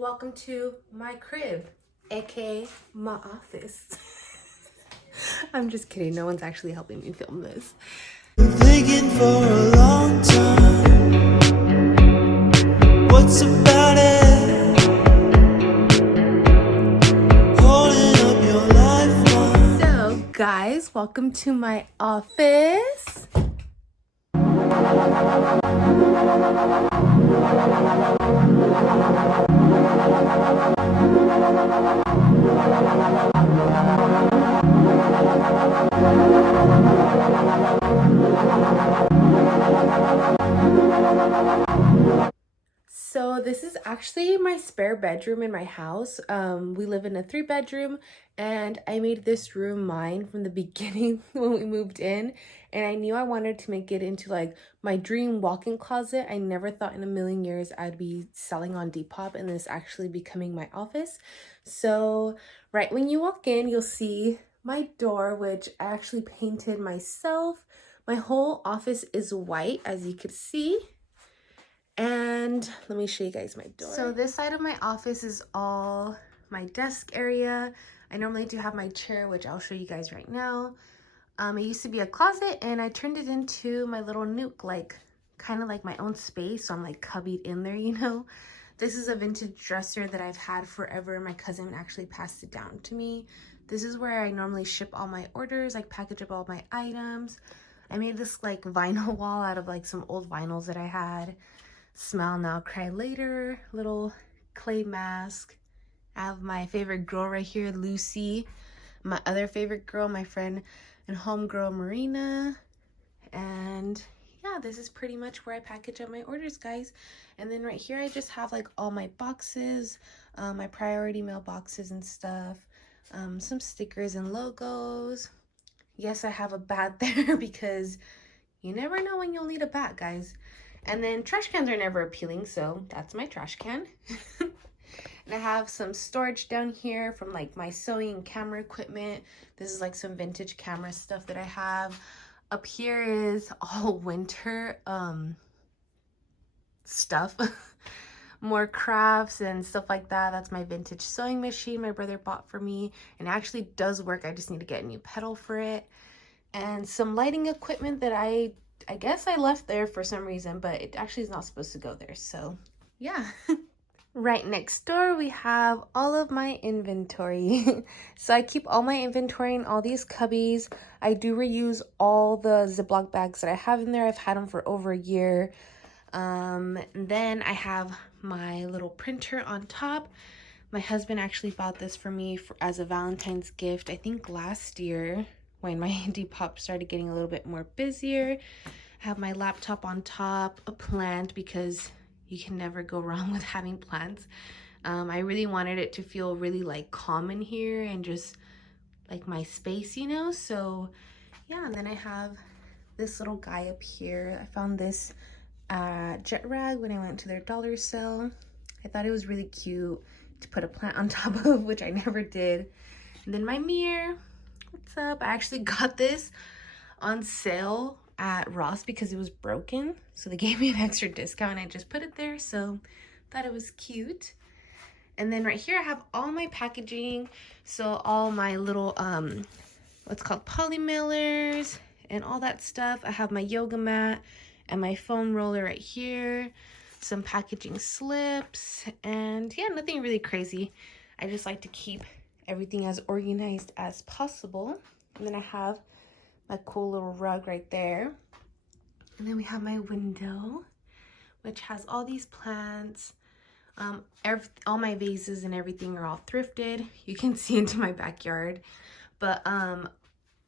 welcome to my crib, aka my office. I'm just kidding, no one's actually helping me film this. Thinking for a long time, what's about it? Holding up your lifeline. So guys, welcome to my office. So this is actually my spare bedroom in my house. We live in a 3-bedroom and I made this room mine from the beginning when we moved in, and I knew I wanted to make it into like my dream walk-in closet. I never thought in a million years I'd be selling on Depop and this actually becoming my office. So right when you walk in, you'll see my door, which I actually painted myself. My whole office is white, as you could see. And let me show you guys my door. So this side of my office is all my desk area. I normally do have my chair, which I'll show you guys right now. It used to be a closet and I turned it into my little nook, like kind of like my own space. So I'm like cubbied in there, you know. This is a vintage dresser that I've had forever. My cousin actually passed it down to me. This is where I normally ship all my orders, like package up all my items. I made this like vinyl wall out of like some old vinyls that I had. Smile Now, Cry Later, little clay mask. I have my favorite girl right here, Lucy. My other favorite girl, my friend and homegirl, Marina. And yeah, this is pretty much where I package up my orders, guys. And then right here, I just have like all my boxes, my priority mail boxes and stuff, some stickers and logos. Yes, I have a bat there because you never know when you'll need a bat, guys. And then trash cans are never appealing, so that's my trash can. And I have some storage down here from like my sewing camera equipment. This is like some vintage camera stuff that I have. Up here is all winter stuff. More crafts and stuff like that. That's my vintage sewing machine my brother bought for me. And it actually does work. I just need to get a new pedal for it. And some lighting equipment that I guess I left there for some reason, but it actually is not supposed to go there. So yeah. Right next door, we have all of my inventory. So I keep all my inventory in all these cubbies. I do reuse all the Ziploc bags that I have in there. I've had them for over a year. Then I have my little printer on top. My husband actually bought this for me as a Valentine's gift, I think last year, when my Depop started getting a little bit more busier. I have my laptop on top, a plant because you can never go wrong with having plants. I really wanted it to feel really like calm in here and just like my space, you know? So yeah, and then I have this little guy up here. I found this Jet Rag when I went to their dollar sale. I thought it was really cute to put a plant on top of, which I never did. And then my mirror. What's up? I actually got this on sale at Ross because it was broken, so they gave me an extra discount and I just put it there, so thought it was cute. And then right here I have all my packaging, so all my little what's called poly mailers and all that stuff. I have my yoga mat and my foam roller right here, some packaging slips, and yeah, nothing really crazy. I just like to keep everything as organized as possible. And then I have my cool little rug right there. And then we have my window, which has all these plants. All my vases and everything are all thrifted. You can see into my backyard. But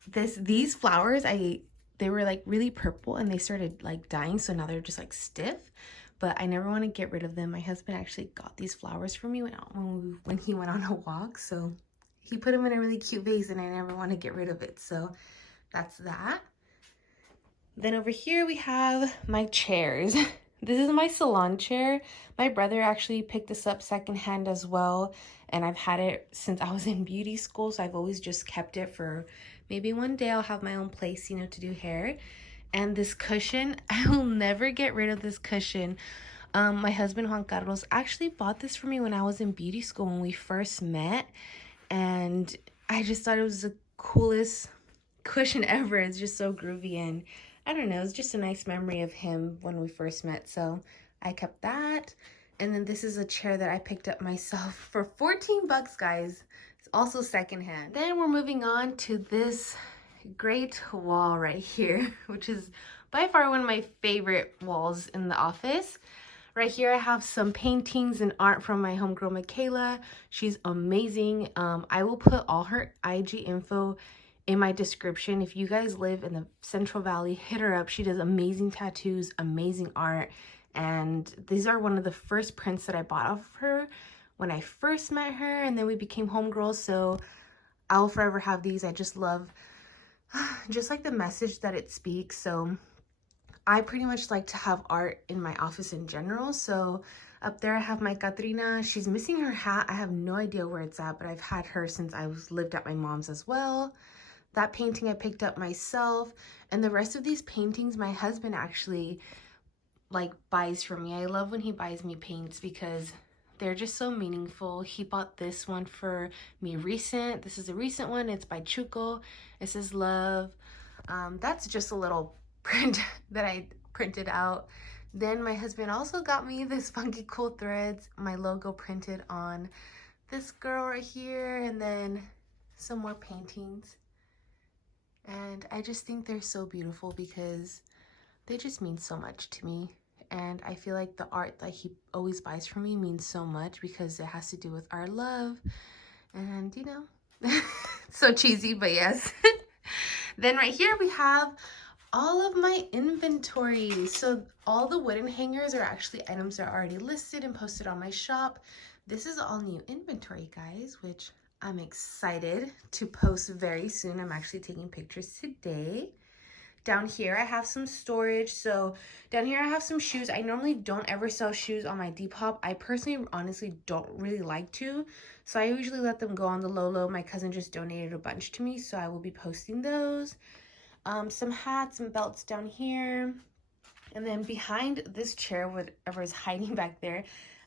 these flowers, they were like really purple and they started like dying, so now they're just like stiff. But I never want to get rid of them. My husband actually got these flowers for me when he went on a walk, so he put them in a really cute vase and I never want to get rid of it. So that's that. Then over here we have my chairs. This is my salon chair. My brother actually picked this up secondhand as well, and I've had it since I was in beauty school, so I've always just kept it for maybe one day I'll have my own place, you know, to do hair. And this cushion, I will never get rid of this cushion. My husband Juan Carlos actually bought this for me when I was in beauty school when we first met, and I just thought it was the coolest cushion ever. It's just so groovy, and I don't know, it's just a nice memory of him when we first met, so I kept that. And then this is a chair that I picked up myself for 14 bucks, guys. It's also secondhand. Then we're moving on to this great wall right here, which is by far one of my favorite walls in the office. Right here I have some paintings and art from my homegirl Mikayla. She's amazing. I will put all her IG info in my description. If you guys live in the Central Valley, hit her up. She does amazing tattoos, amazing art, and these are one of the first prints that I bought off of her when I first met her, and then we became homegirls, so I'll forever have these. I just love just like the message that it speaks. So I pretty much like to have art in my office in general. So up there I have my Katrina. She's missing her hat. I have no idea where it's at, but I've had her since I lived at my mom's as well. That painting I picked up myself, and the rest of these paintings my husband actually like buys for me. I love when he buys me paints because they're just so meaningful. He bought this one for me recent. This is a recent one. It's by Chuco. It says love. That's just a little print that I printed out. Then my husband also got me this FunkyKoolThreads, my logo printed on this girl right here, and then some more paintings. And I just think they're so beautiful because they just mean so much to me. And I feel like the art that he always buys for me means so much because it has to do with our love. And you know, so cheesy, but yes. Then right here we have all of my inventory. So all the wooden hangers are actually items that are already listed and posted on my shop. This is all new inventory, guys, which I'm excited to post very soon. I'm actually taking pictures today. Down here I have some storage. So down here I have some shoes. I normally don't ever sell shoes on my Depop. I personally honestly don't really like to, so I usually let them go on the low. My cousin just donated a bunch to me, so I will be posting those. Some hats and belts down here, and then behind this chair, whatever is hiding back there,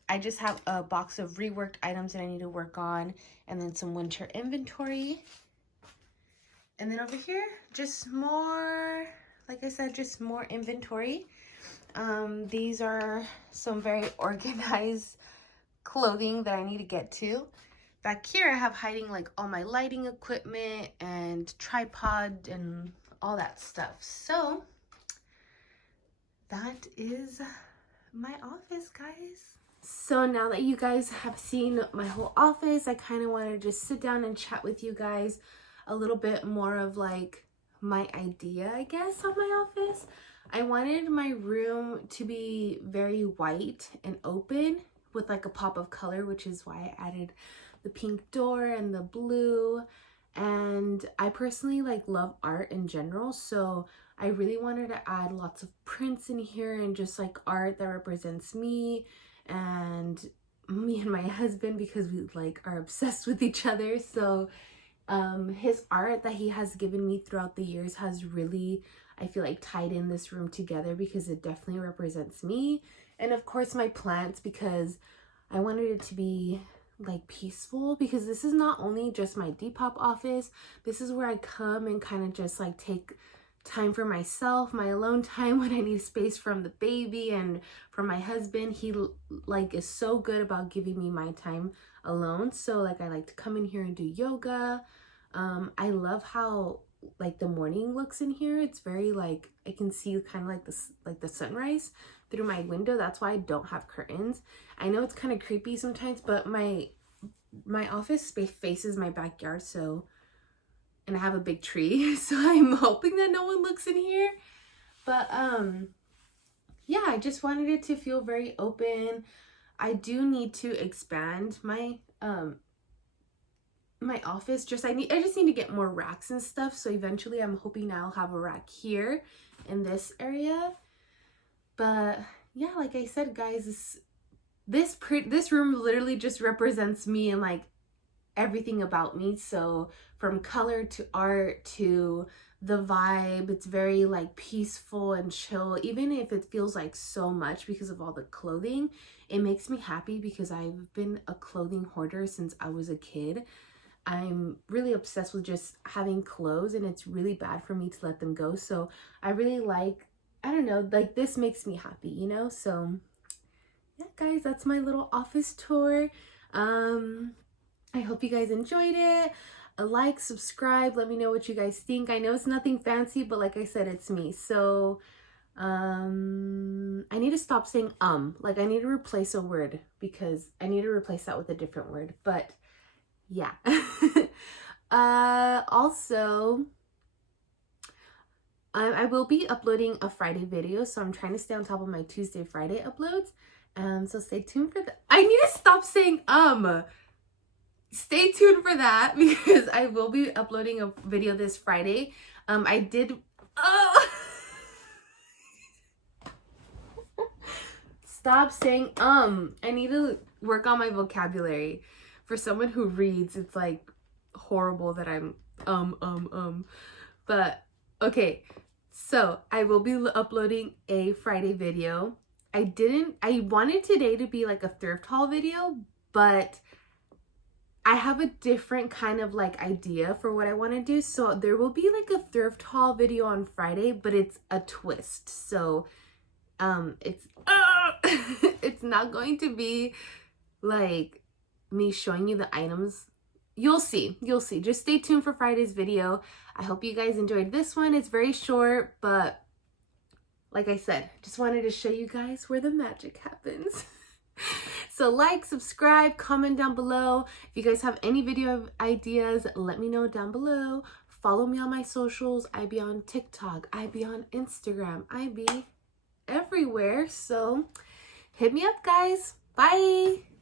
I just have a box of reworked items that I need to work on, and then some winter inventory. And then over here, just more, like I said, just more inventory. These are some very organized clothing that I need to get to. Back here, I have hiding like all my lighting equipment and tripod and all that stuff. So that is my office, guys. So now that you guys have seen my whole office, I kind of want to just sit down and chat with you guys a little bit more of like my idea, I guess, on my office. I wanted my room to be very white and open with like a pop of color, which is why I added the pink door and the blue. And I personally like love art in general, so I really wanted to add lots of prints in here and just like art that represents me and my husband, because we like are obsessed with each other. So his art that he has given me throughout the years has really, I feel like, tied in this room together because it definitely represents me. And of course my plants, because I wanted it to be like peaceful, because this is not only just my Depop office, this is where I come and kind of just like take time for myself, my alone time when I need space from the baby and from my husband. He like is so good about giving me my time alone. So like I like to come in here and do yoga. I love how like the morning looks in here. It's very like I can see kind of like this, like the sunrise through my window. That's why I don't have curtains. I know it's kind of creepy sometimes, but my office space faces my backyard, so, and I have a big tree, so I'm hoping that no one looks in here. But yeah, I just wanted it to feel very open. I do need to expand my my office. I just need to get more racks and stuff, so eventually I'm hoping I'll have a rack here in this area. But yeah, like I said, guys, this room literally just represents me and like everything about me. So from color to art to the vibe. It's very like peaceful and chill, even if it feels like so much because of all the clothing. It makes me happy because I've been a clothing hoarder since I was a kid. I'm really obsessed with just having clothes, and it's really bad for me to let them go. So I really like, I don't know, like this makes me happy, you know? So yeah, guys, that's my little office tour. I hope you guys enjoyed it. A like, subscribe, let me know what you guys think. I know it's nothing fancy, but like I said, it's me. So I need to stop saying like I need to replace a word, because I need to replace that with a different word. But yeah. Also, I will be uploading a Friday video, so I'm trying to stay on top of my Tuesday, Friday uploads. So stay tuned for that. I need to stop saying Stay tuned for that, because I will be uploading a video this Friday. I did Stop saying I need to work on my vocabulary. For someone who reads, it's like horrible that I'm but okay. So I will be uploading a Friday video. I wanted today to be like a thrift haul video, but I have a different kind of like idea for what I want to do. So there will be like a thrift haul video on Friday, but it's a twist. So it's it's not going to be like me showing you the items. You'll see. Just stay tuned for Friday's video. I hope you guys enjoyed this one. It's very short, but like I said, just wanted to show you guys where the magic happens. So like, subscribe, comment down below. If you guys have any video ideas, let me know down below. Follow me on my socials. I be on TikTok. I be on Instagram. I be everywhere. So hit me up, guys. Bye.